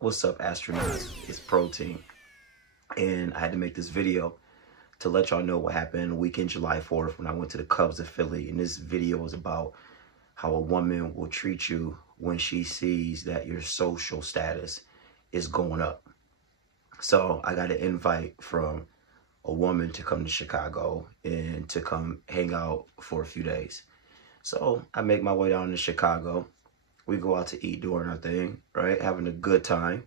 What's up, astronauts? It's Protein, and I had to make this video to let y'all know what happened weekend July 4th when I went to the Cubs of Philly. And this video is about how a woman will treat you when she sees that your social status is going up. So I got an invite from a woman to come to Chicago and to come hang out for a few days. So I make my way down to Chicago. We go out to eat, doing our thing, right? Having a good time.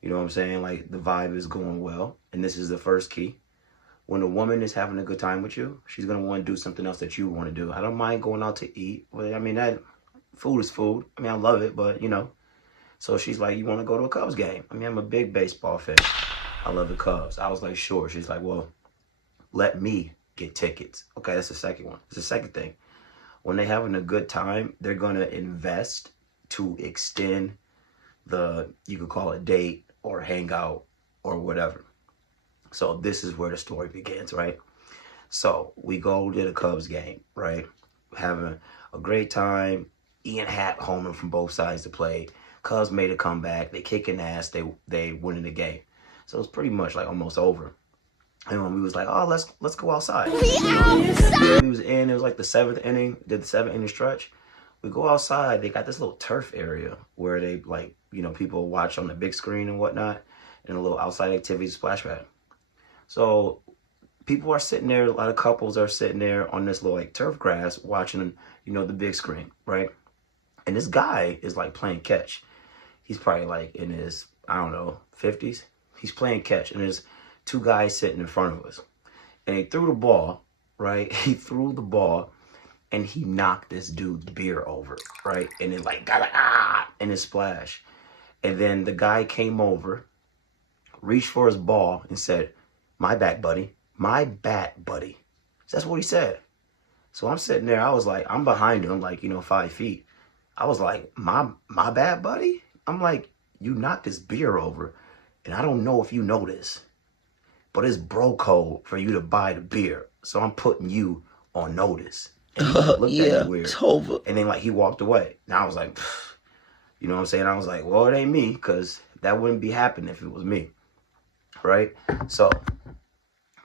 You know what I'm saying? Like, the vibe is going well. And this is the first key. When a woman is having a good time with you, she's going to want to do something else that you want to do. I don't mind going out to eat. Well, I mean, that food is food. I mean, I love it, but, you know. So she's like, you want to go to a Cubs game? I mean, I'm a big baseball fan. I love the Cubs. I was like, sure. She's like, well, let me get tickets. Okay, that's the second one. It's the second thing. When they're having a good time, they're going to invest to extend the, you could call it date or hangout or whatever. So this is where the story begins, right? So we go to the Cubs game, right? Having a great time. Ian Happ homing from both sides to play. Cubs made a comeback. They kicking ass. They winning the game. So it's pretty much like almost over. And when we was like, oh, let's go outside. We outside. We was in. It was like the seventh inning. Did the 7 inning stretch. We go outside. They got this little turf area where they, like, you know, people watch on the big screen and whatnot, and a little outside activity splash pad. So people are sitting there. A lot of couples are sitting there on this little like turf grass watching, you know, the big screen, right? And this guy is like playing catch. He's probably like in his, I don't know, 50s. He's playing catch, and there's two guys sitting in front of us. And he threw the ball, right? He threw the ball, and he knocked this dude's beer over, right? And it like got and it splashed. And then the guy came over, reached for his ball, and said, "My bat, buddy. My bat, buddy." So that's what he said. So I'm sitting there. I was like, I'm behind him, like, you know, 5 feet. I was like, my bat, buddy? I'm like, you knocked his beer over, and I don't know if you know this, but it's bro code for you to buy the beer. So I'm putting you on notice. And he like, looked at me weird. It's over. And then like he walked away. Now I was like, pfft. You know what I'm saying? I was like, well, it ain't me, because that wouldn't be happening if it was me, right? So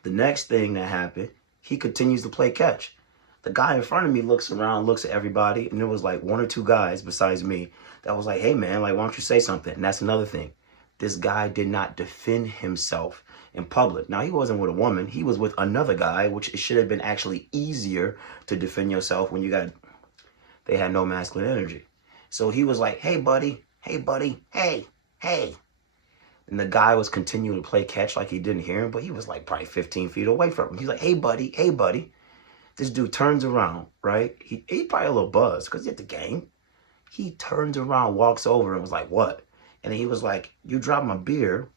the next thing that happened, he continues to play catch. The guy in front of me looks around, looks at everybody, and there was like 1 or 2 guys besides me that was like, hey, man, like, why don't you say something? And that's another thing. This guy did not defend himself in public. Now, he wasn't with a woman. He was with another guy, which it should have been actually easier to defend yourself when they had no masculine energy. So he was like, hey, buddy, hey. And the guy was continuing to play catch like he didn't hear him, but he was like probably 15 feet away from him. He's like, hey, buddy. This dude turns around, right? He probably a little buzzed because he's at the game. He turns around, walks over, and was like, what? And he was like, you dropped my beer.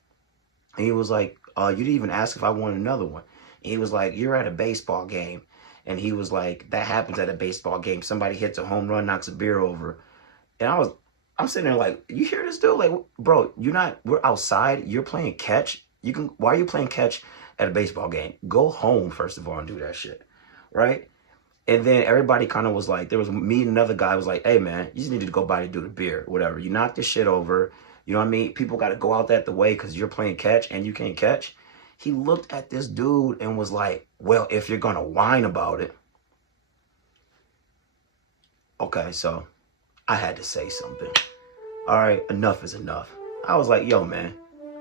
And he was like, you didn't even ask if I wanted another one. And he was like, you're at a baseball game. And he was like, that happens at a baseball game. Somebody hits a home run, knocks a beer over. And I'm sitting there like, you hear this dude? Like, bro, we're outside. You're playing catch. Why are you playing catch at a baseball game? Go home, first of all, and do that shit. Right? And then everybody kind of was like, there was me and another guy was like, hey, man, you just need to go by to do the beer, whatever. You knock this shit over. You know what I mean? People got to go out that the way because you're playing catch and you can't catch. He looked at this dude and was like, well, if you're going to whine about it. Okay, so I had to say something. All right, enough is enough. I was like, yo, man,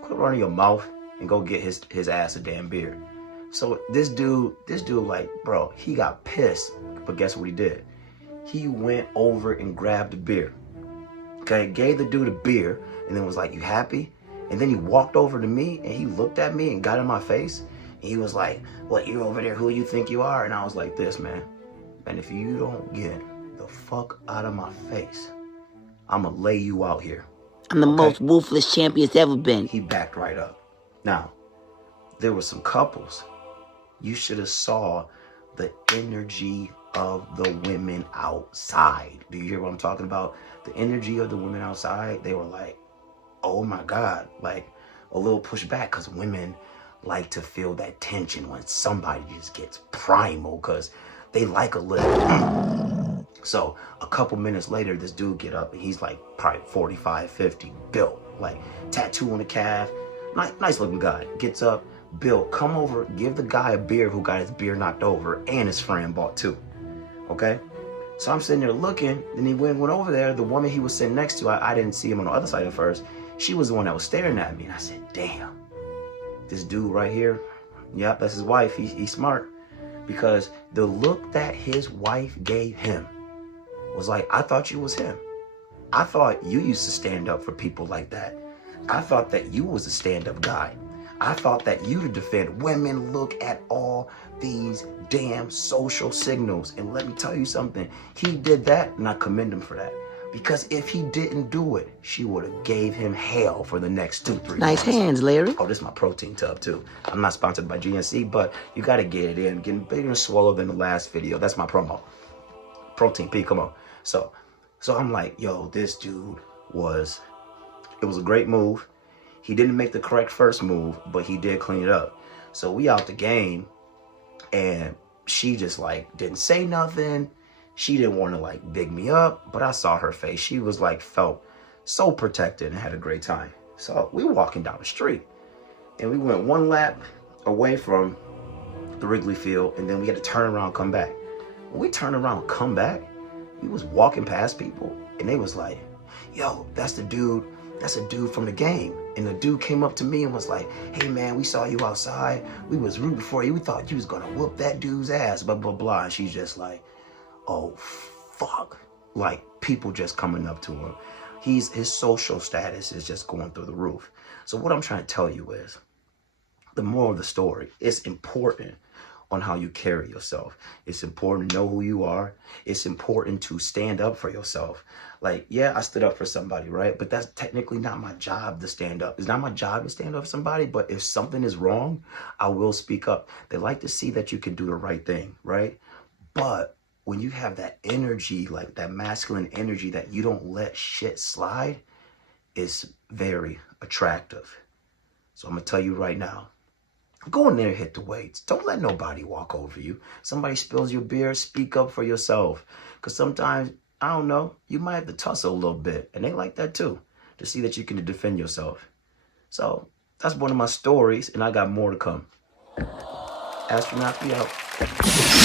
quit running your mouth and go get his ass a damn beer. So this dude, like, bro, he got pissed. But guess what he did? He went over and grabbed the beer. Okay, gave the dude a beer and then was like, you happy? And then he walked over to me and he looked at me and got in my face. And he was like, what, you over there, who you think you are? And I was like this, man. And if you don't get the fuck out of my face, I'm going to lay you out here. I'm the most ruthless champion it's ever been. He backed right up. Now, there were some couples. You should have saw the energy of the women outside. Do you hear what I'm talking about? The energy of the women outside. They were like, oh my God, like a little pushback, because women like to feel that tension when somebody just gets primal, because they like a little. So a couple minutes later, this dude get up and he's like probably 45, 50, built. like tattoo on the calf, nice looking guy. Gets up, Bill, come over, give the guy a beer who got his beer knocked over, and his friend bought two. Okay? So I'm sitting there looking, then he went over there. The woman he was sitting next to, I didn't see him on the other side at first. She was the one that was staring at me. And I said, damn, this dude right here, yep, that's his wife. He's smart. Because the look that his wife gave him was like, I thought you was him. I thought you used to stand up for people like that. I thought that you was a stand-up guy. I thought that you to defend women. Look at all these damn social signals. And let me tell you something. He did that, and I commend him for that. Because if he didn't do it, she would have gave him hell for the next 2-3 Nice months. hands, Larry. Oh, this is my protein tub, too. I'm not sponsored by GNC, but you got to get it in. Getting bigger and swallow than the last video. That's my promo. Protein P, come on. So I'm like, yo, this dude it was a great move. He didn't make the correct first move, but he did clean it up. So we out the game, and she just like didn't say nothing. She didn't want to like big me up, but I saw her face. She was like, felt so protected and had a great time. So we were walking down the street, and we went one lap away from the Wrigley Field, and then we had to turn around, come back. When we turned around, come back, we was walking past people, and they was like, yo, that's a dude from the game. And the dude came up to me and was like, hey man, we saw you outside. We was rooting for you. We thought you was gonna whoop that dude's ass, blah, blah, blah. And she's just like, oh, fuck. Like, people just coming up to him. His social status is just going through the roof. So what I'm trying to tell you is, the moral of the story, it's important on how you carry yourself. It's important to know who you are. It's important to stand up for yourself. Like, yeah, I stood up for somebody, right? But that's technically not my job to stand up. It's not my job to stand up for somebody, but if something is wrong, I will speak up. They like to see that you can do the right thing, right? But when you have that energy, like that masculine energy that you don't let shit slide, it's very attractive. So I'm gonna tell you right now, go in there and hit the weights. Don't let nobody walk over you. Somebody spills your beer, speak up for yourself. Because sometimes, I don't know, you might have to tussle a little bit. And they like that too, to see that you can defend yourself. So that's one of my stories, and I got more to come. Astronaut, be out.